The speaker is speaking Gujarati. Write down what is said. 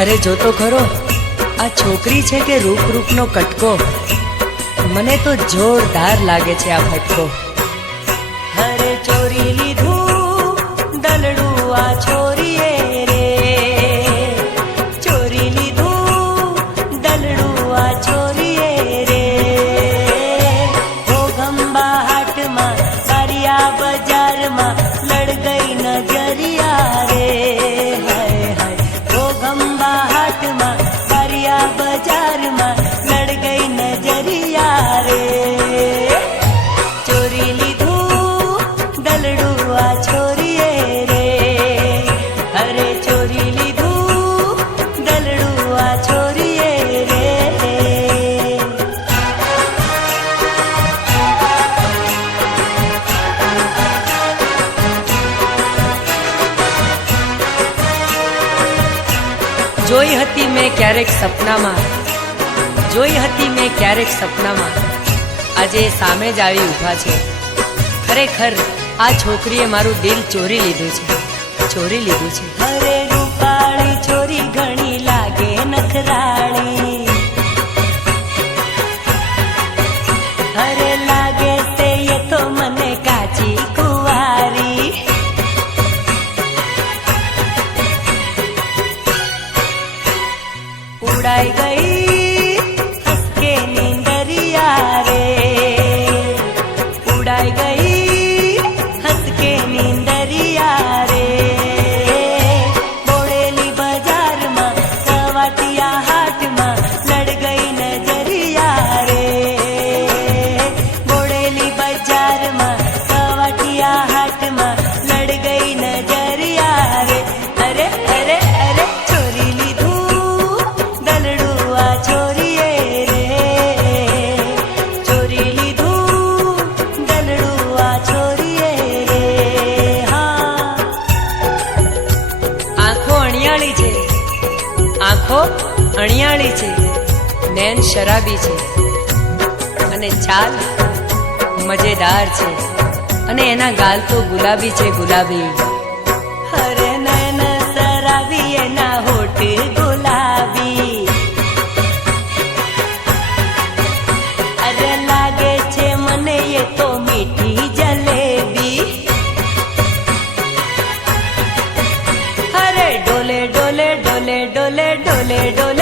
અરે જો તો ખરો, આ છોકરી છે કે રૂપ રૂપનો કટકો? મને તો જોરદાર લાગે છે આ ફટકો. હરે ચોરી લીધું દલડું આ છોરીએ રે, ચોરી લીધું દલડું આ છોરીએ રે. ઘોઘંબા હાટમાં બારિયા બજારમાં લડ ગઈ નજરિયા રે. હાય હાય ઘોઘંબા હાટમાં બારિયા બજારમાં લડ ગઈ નજરિયા રે. ચોરી લીધું દલડું આ છોરીએ રે, અરે ચોરી લીધું દલડું આ છોરીએ રે. જોઈ હતી મેં ક્યારેક સપનામાં, જોઈ હતી મેં ક્યારેક સપનામાં, આજે સામે જ આવી ઊભા છે. ખરેખર આ છોકરીએ મારું દિલ ચોરી લીધું છે, ચોરી લીધું છે. અરે રૂપાળી છોરી ઘણી લાગે નખરાળી, અરે લાગે તે એ તો મને કાચી કુંવારી. ઉડાઈ ગઈ હસકે નીંદરિયા રે, ઉડાઈ ગઈ હસકે નીંદરિયા રે. બોડેલી બજારમાં સવાટિયા હાટમાં લડ ગઈ નજરિયા રે. બોડેલી બજારમાં સવાટિયા હાટમાં લડ ગઈ નજરિયા રે. અરે અરે અરે ચોરી લીધું દલડું આ છોરીએ રે, ચોરી લીધું દલડું આ છોરીએ રે. હા આંખો અણિયાળી છે, આંખો અણિયાળી છે, નૈન શરાબી છે અને ચાલ મજેદાર છે, અને એના ગાલ તો ગુલાબી છે, ગુલાબી. હરે નૈન શરાબી એના હોઠ ગુલાબી. અરે લાગે છે મને એ તો મીઠી જલેબી. અરે ડોલે ડોલે ડોલે ડોલે ડોલે ડોલે